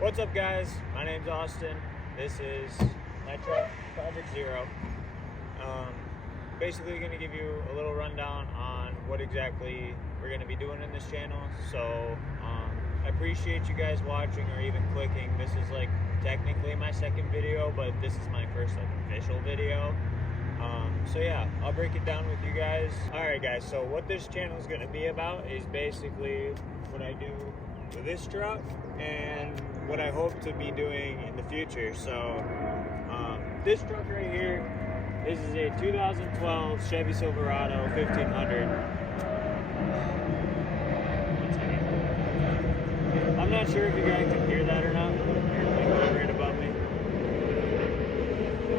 What's up, guys? My name's Austin. This is my truck, Project Zero. Basically going to give you a little rundown on what exactly we're going to be doing in this channel. So I appreciate you guys watching or even clicking. This is like technically my second video, but this is my first official video. So yeah, I'll break it down with you guys. Alright guys, so what this channel is going to be about is basically what I do with this truck and what I hope to be doing in the future. So this truck right here, this is a 2012 Chevy Silverado 1500. I'm not sure if you guys can hear that or not. Airplane right above me.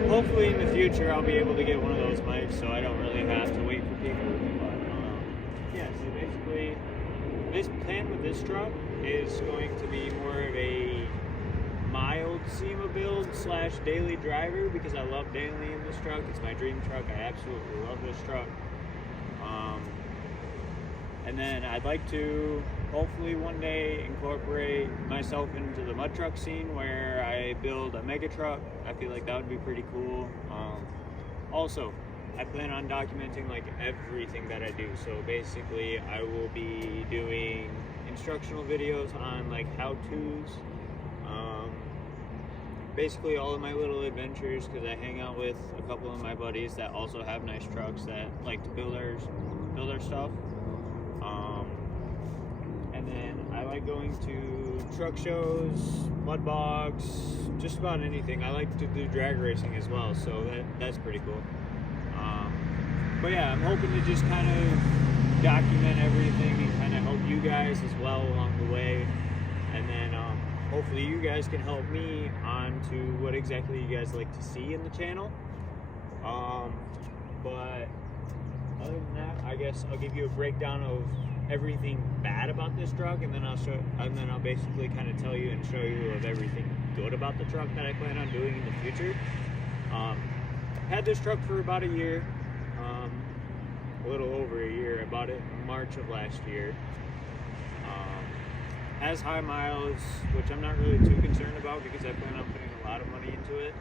Hopefully in the future I'll be able to get one of those mics so I don't really have to wait for people. But yeah, so basically this plan with this truck is going to be more of a mild SEMA build slash daily driver because I love daily in this truck. It's my dream truck. I absolutely love this truck. And then I'd like to hopefully one day incorporate myself into the mud truck scene where I build a mega truck. I feel like that would be pretty cool. Also, I plan on documenting like everything that I do. So basically I will be doing instructional videos on like how-tos, basically all of my little adventures, because I hang out with a couple of my buddies that also have nice trucks that like to build our stuff. And then I like going to truck shows, mud bogs, just about anything. I like to do drag racing as well, so that's pretty cool. But yeah, I'm hoping to just kind of document everything and kind of help you guys as well along the way. And then hopefully you guys can help me on to what exactly you guys like to see in the channel. But other than that, I guess I'll give you a breakdown of everything bad about this truck, and then I'll basically kind of tell you and show you of everything good about the truck that I plan on doing in the future. Had this truck for about a year, a little over a year. I bought it in March of last year. Has high miles, which I'm not really too concerned about because I plan on putting a lot of money into it.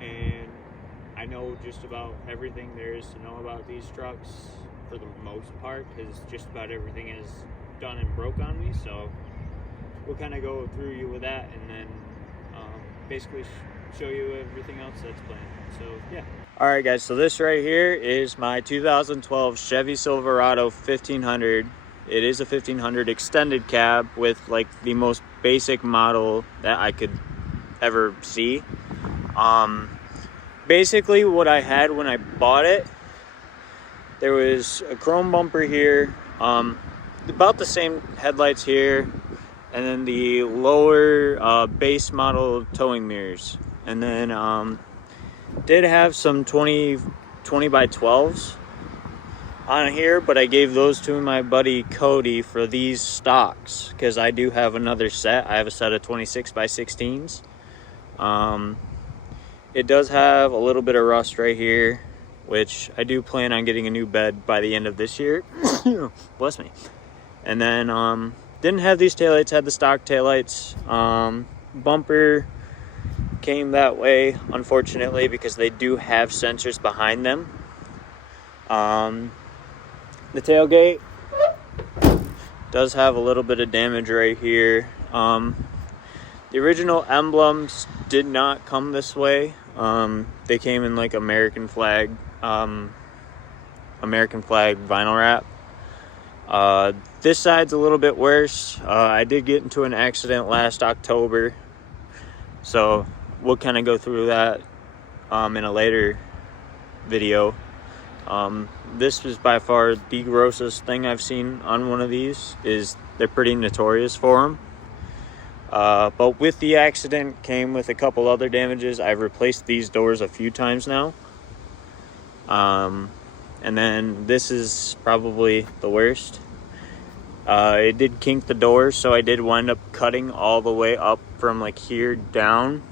And I know just about everything there is to know about these trucks for the most part, because just about everything is done and broke on me. So we'll kind of go through you with that and then basically show you everything else that's planned. So yeah. Alright guys, so this right here is my 2012 Chevy Silverado 1500. It is a 1500 extended cab with like the most basic model that I could ever see. Basically what I had when I bought it, there was a chrome bumper here, about the same headlights here, and then the lower base model towing mirrors. And then did have some 20 by 12s on here, but I gave those to my buddy Cody for these stocks because I do have another set. I have a set of 26 by 16s. It does have a little bit of rust right here, which I do plan on getting a new bed by the end of this year. Bless me. And then didn't have these taillights, had the stock taillights. Bumper came that way, unfortunately, because they do have sensors behind them. The tailgate does have a little bit of damage right here. The original emblems did not come this way. They came in like American flag vinyl wrap. This side's a little bit worse. I did get into an accident last October, so we'll kind of go through that in a later video. This is by far the grossest thing I've seen on one of these. They're pretty notorious for them. But with the accident came with a couple other damages. I've replaced these doors a few times now. And then this is probably the worst. It did kink the doors, so I did wind up cutting all the way up from like here down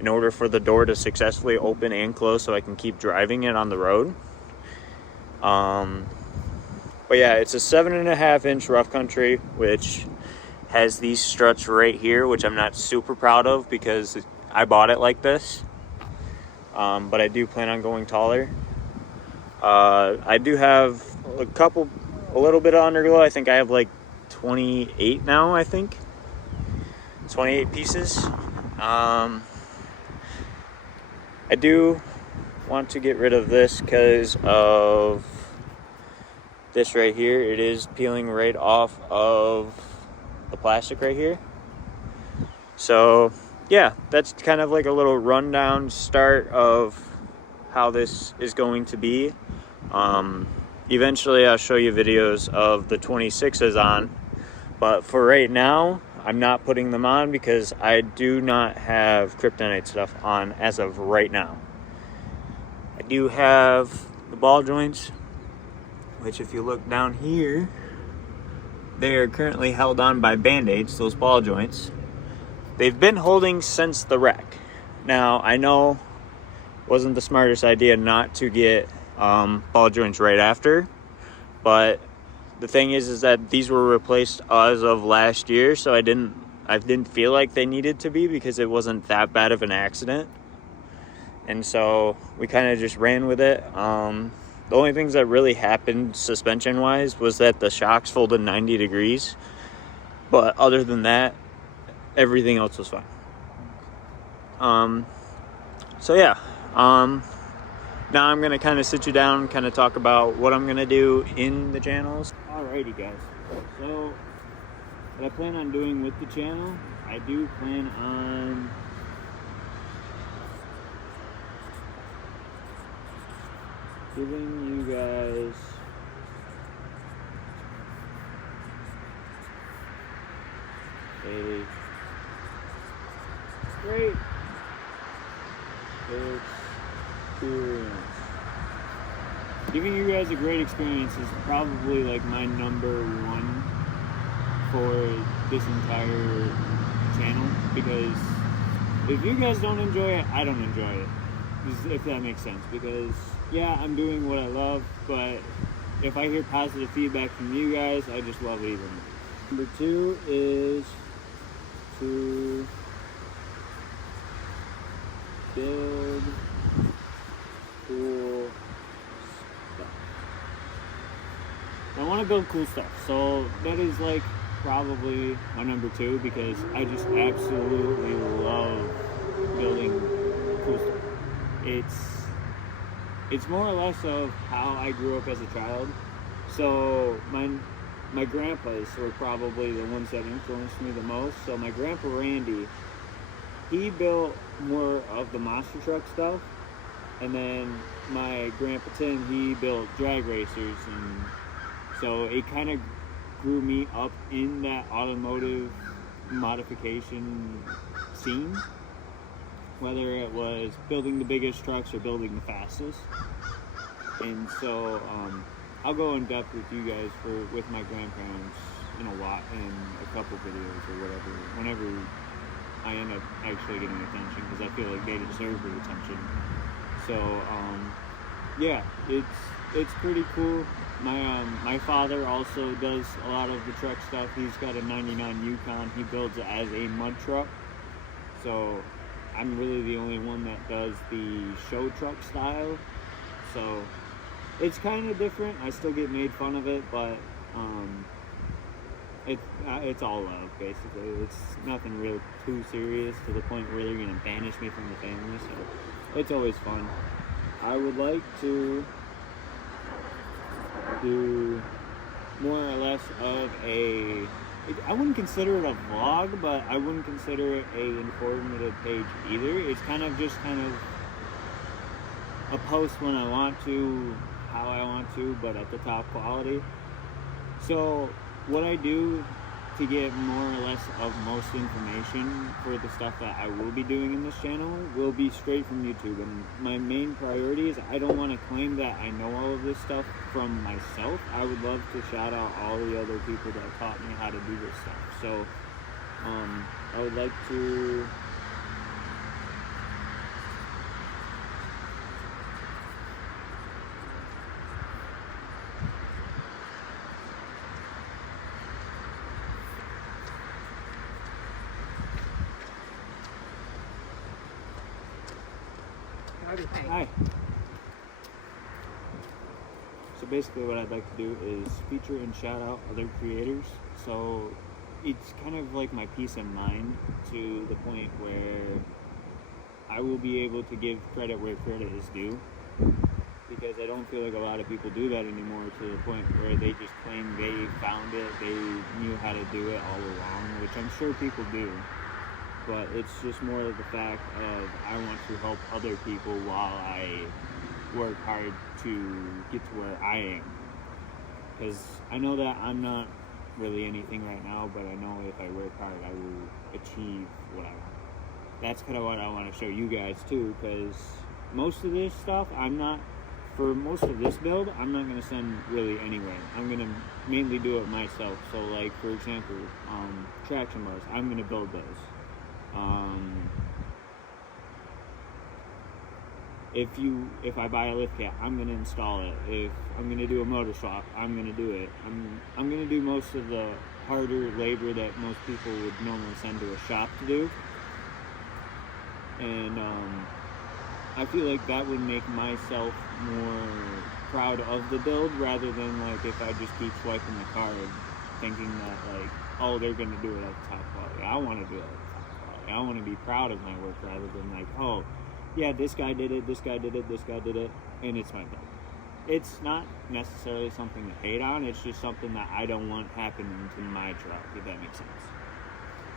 in order for the door to successfully open and close so I can keep driving it on the road. But yeah, it's a 7.5-inch rough country, which has these struts right here, which I'm not super proud of because I bought it like this. But I do plan on going taller. I do have a little bit of underglow. I think I have like 28 now, I think. 28 pieces. I do want to get rid of this because of this right here. It is peeling right off of the plastic right here. So yeah, that's kind of like a little rundown start of how this is going to be. Eventually I'll show you videos of the 26s on, but for right now I'm not putting them on because I do not have kryptonite stuff on as of right now. I do have the ball joints, which if you look down here, they are currently held on by band-aids, those ball joints. They've been holding since the wreck. Now, I know it wasn't the smartest idea not to get ball joints right after, but the thing is that these were replaced as of last year, so I didn't feel like they needed to be because it wasn't that bad of an accident. And so we kind of just ran with it. The only things that really happened suspension-wise was that the shocks folded 90 degrees. But other than that, everything else was fine. So yeah. Now I'm going to kind of sit you down and kind of talk about what I'm going to do in the channels. Alrighty, guys. So what I plan on doing with the channel, I do plan on giving you guys a great experience. Giving you guys a great experience is probably like my number one for this entire channel, because if you guys don't enjoy it, I don't enjoy it, if that makes sense. Because yeah, I'm doing what I love, but if I hear positive feedback from you guys, I just love it even more. Number two is to build cool stuff. I want to build cool stuff, so that is like probably my number two, because I just absolutely love building cool stuff. It's more or less of how I grew up as a child. So my grandpas were probably the ones that influenced me the most. So my grandpa Randy, he built more of the monster truck stuff, and then my grandpa Tim, he built drag racers, and so it kind of grew me up in that automotive modification scene, whether it was building the biggest trucks or building the fastest. And so I'll go in depth with you guys with my grandparents in a couple videos or whatever, whenever I end up actually getting attention, because I feel like they deserve the attention. So yeah, it's pretty cool. My father also does a lot of the truck stuff. He's got a 99 Yukon. He builds it as a mud truck. So I'm really the only one that does the show truck style. So it's kind of different. I still get made fun of it, but it's all love, basically. It's nothing real too serious to the point where they're going to banish me from the family. So it's always fun. I would like to do more or less of I wouldn't consider it a vlog, but I wouldn't consider it a informative page either. It's kind of a post when I want to, how I want to, but at the top quality. So what I do to get more or less of most information for the stuff that I will be doing in this channel will be straight from YouTube. And my main priority is I don't want to claim that I know all of this stuff from myself. I would love to shout out all the other people that taught me how to do this stuff. So I would like to Hi. So basically what I'd like to do is feature and shout out other creators. So it's kind of like my peace of mind to the point where I will be able to give credit where credit is due, because I don't feel like a lot of people do that anymore, to the point where they just claim they found it, they knew how to do it all along, which I'm sure people do. But it's just more of the fact of I want to help other people while I work hard to get to where I am. Because I know that I'm not really anything right now, but I know if I work hard, I will achieve what I want. That's kind of what I want to show you guys too, because most of this stuff, for most of this build, I'm not going to send really anywhere. I'm going to mainly do it myself. So like, for example, traction bars, I'm going to build those. If I buy a lift kit, I'm going to install it. If I'm going to do a motor swap, I'm going to do it. I'm going to do most of the harder labor that most people would normally send to a shop to do. And I feel like that would make myself more proud of the build, rather than like if I just keep swiping the card thinking that like, oh, they're going to do it at the top quality. I want to do it at the top quality. I want to be proud of my work, rather than like, oh, yeah, this guy did it, this guy did it, this guy did it, and it's my build. It's not necessarily something to hate on, it's just something that I don't want happening to my truck, if that makes sense.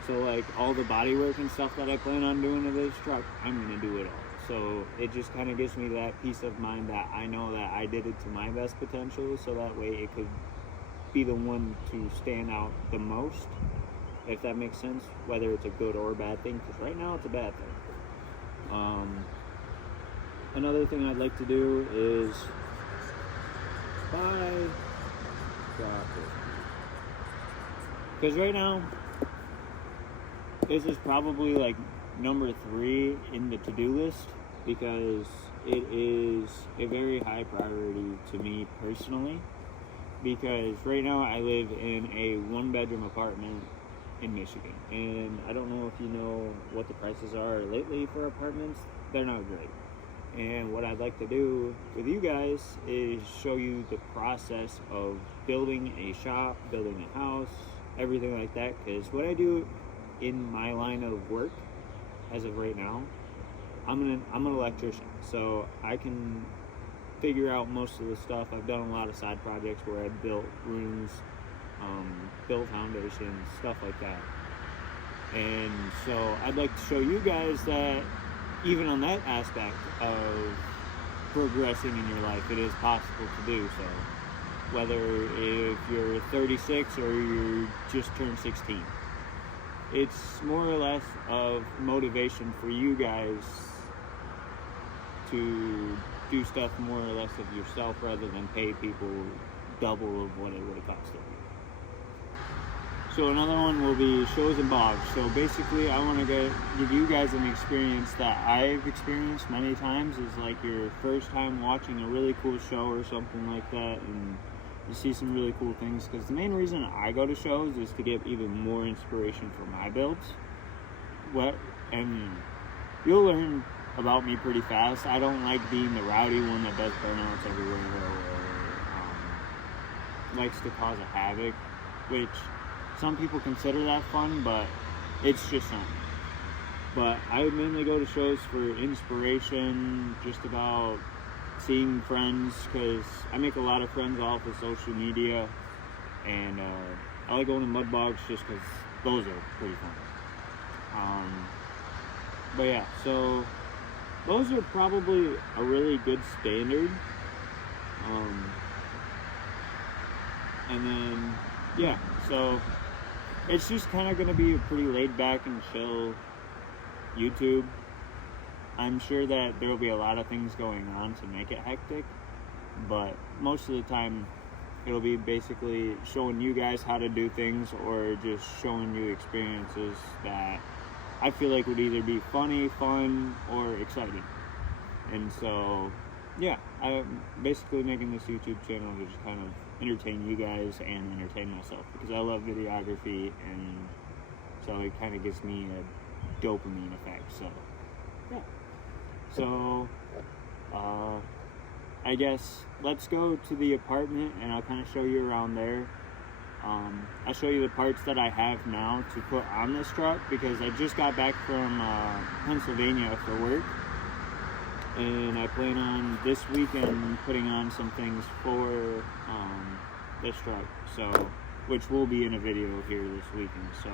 So like all the body work and stuff that I plan on doing to this truck, I'm going to do it all. So it just kind of gives me that peace of mind that I know that I did it to my best potential, so that way it could be the one to stand out the most, if that makes sense, whether it's a good or a bad thing, because right now it's a bad thing. Another thing I'd like to do is buy profit, because right now this is probably like number 3 in the to-do list, because it is a very high priority to me personally, because right now I live in a 1-bedroom apartment in Michigan, and I don't know if you know what the prices are lately for apartments. They're not great. And what I'd like to do with you guys is show you the process of building a shop, building a house, everything like that, because what I do in my line of work as of right now, I'm an electrician, so I can figure out most of the stuff. I've done a lot of side projects where I built rooms, built foundations, stuff like that. And so I'd like to show you guys that even on that aspect of progressing in your life, it is possible to do so, whether if you're 36 or you're just turned 16. It's more or less of motivation for you guys to do stuff more or less of yourself, rather than pay people double of what it would have cost you. So another one will be shows and bogs. So basically I want to give you guys an experience that I've experienced many times, is like your first time watching a really cool show or something like that, and you see some really cool things, because the main reason I go to shows is to get even more inspiration for my builds. And you'll learn about me pretty fast. I don't like being the rowdy one that does burnouts everywhere, or likes to cause a havoc, which some people consider that fun, but it's just not. But I would mainly go to shows for inspiration, just about seeing friends, because I make a lot of friends off of social media, and I like going to mud bogs just because those are pretty fun. But yeah, so those are probably a really good standard. And then yeah, so it's just kind of going to be a pretty laid back and chill YouTube. I'm sure that there will be a lot of things going on to make it hectic, but most of the time it'll be basically showing you guys how to do things, or just showing you experiences that I feel like would either be funny, fun, or exciting. And so yeah, I'm basically making this YouTube channel to just kind of entertain you guys and entertain myself, because I love videography, and so it kind of gives me a dopamine effect. So yeah, So I guess let's go to the apartment and I'll kind of show you around there. I'll show you the parts that I have now to put on this truck, because I just got back from Pennsylvania for work, and I plan on this weekend putting on some things for this truck, so which will be in a video here this weekend. So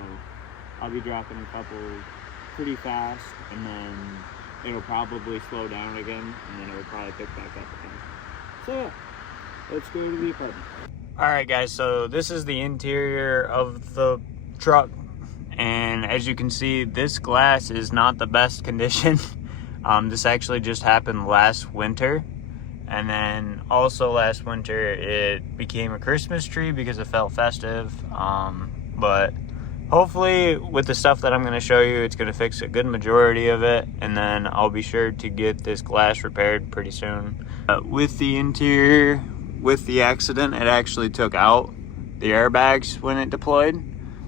I'll be dropping a couple pretty fast, and then it'll probably slow down again, and then it'll probably pick back up again. So yeah, let's go to the apartment. Alright guys, so this is the interior of the truck, and as you can see, this glass is not the best condition. This actually just happened last winter, and then also last winter it became a Christmas tree because it felt festive. But hopefully with the stuff that I'm going to show you, it's going to fix a good majority of it, and then I'll be sure to get this glass repaired pretty soon. With the interior, with the accident, it actually took out the airbags when it deployed.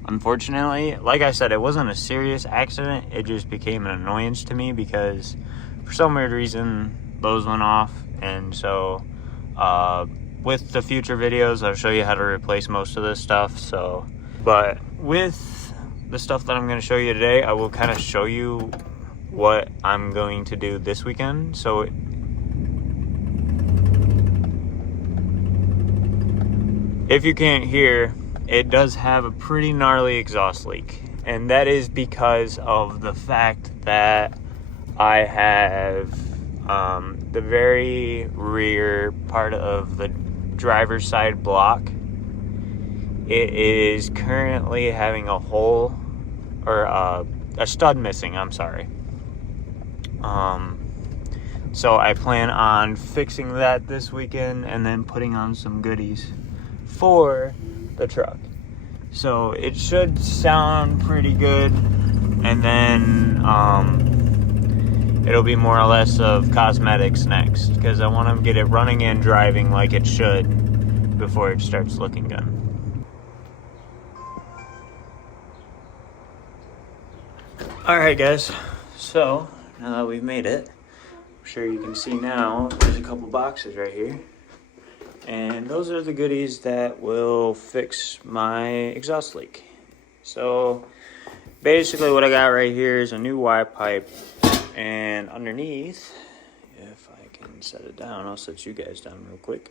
Unfortunately, like I said, it wasn't a serious accident. It just became an annoyance to me because for some weird reason those went off. And so with the future videos, I'll show you how to replace most of this stuff. So, but with the stuff that I'm going to show you today, I will kind of show you what I'm going to do this weekend. So if you can't hear, it does have a pretty gnarly exhaust leak. And that is because of the fact that I have the very rear part of the driver's side block. It is currently having a hole, or a stud missing, I'm sorry. So I plan on fixing that this weekend and then putting on some goodies for the truck. So it should sound pretty good, and then it'll be more or less of cosmetics next, because I want to get it running and driving like it should before it starts looking good. Alright guys, so now that we've made it, I'm sure you can see now there's a couple boxes right here. And those are the goodies that will fix my exhaust leak. So basically what I got right here is a new Y pipe, and underneath, if I can set it down, I'll set you guys down real quick.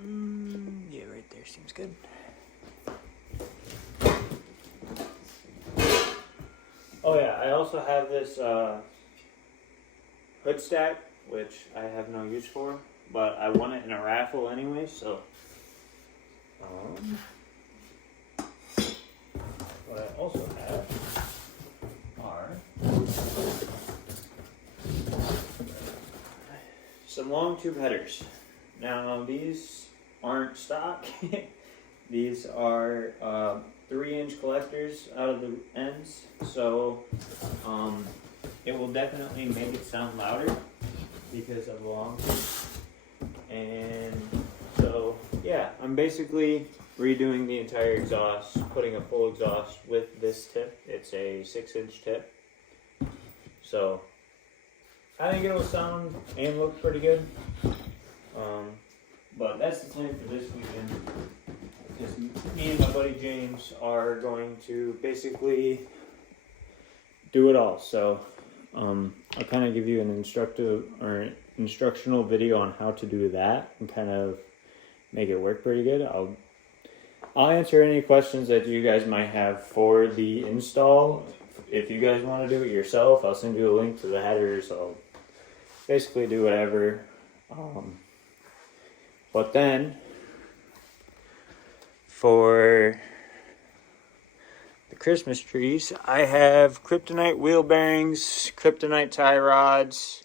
Yeah, right there seems good. Oh yeah, I also have this hood stack, which I have no use for, but I won it in a raffle anyway, so what I also have are some long tube headers. Now these aren't stock. These are 3-inch collectors out of the ends, so it will definitely make it sound louder because of the long tube. And so yeah, I'm basically redoing the entire exhaust, putting a full exhaust with this tip. It's a 6-inch tip, so I think it'll sound and look pretty good. But that's the plan for this weekend, because me and my buddy James are going to basically do it all. So I'll kind of give you an instructional video on how to do that and kind of make it work pretty good. I'll answer any questions that you guys might have for the install. If you guys want to do it yourself, I'll send you a link to the headers. I'll basically do whatever. But then for the Christmas trees, I have kryptonite wheel bearings, kryptonite tie rods,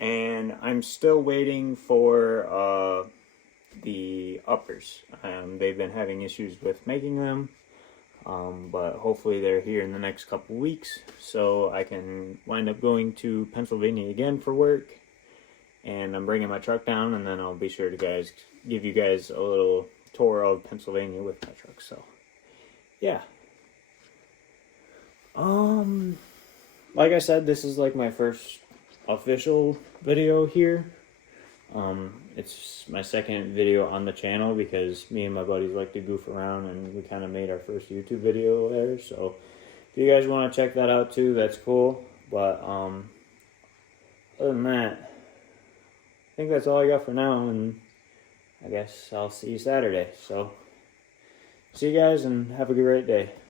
and I'm still waiting for the uppers. They've been having issues with making them, but hopefully they're here in the next couple weeks, so I can wind up going to Pennsylvania again for work. And I'm bringing my truck down, and then I'll be sure to give you guys a little tour of Pennsylvania with my truck. So, yeah. Like I said, this is like my first official video here. It's my second video on the channel because me and my buddies like to goof around, and we kind of made our first YouTube video there. So if you guys want to check that out too, that's cool. But other than that, I think that's all I got for now, and I guess I'll see you Saturday. So see you guys and have a great day.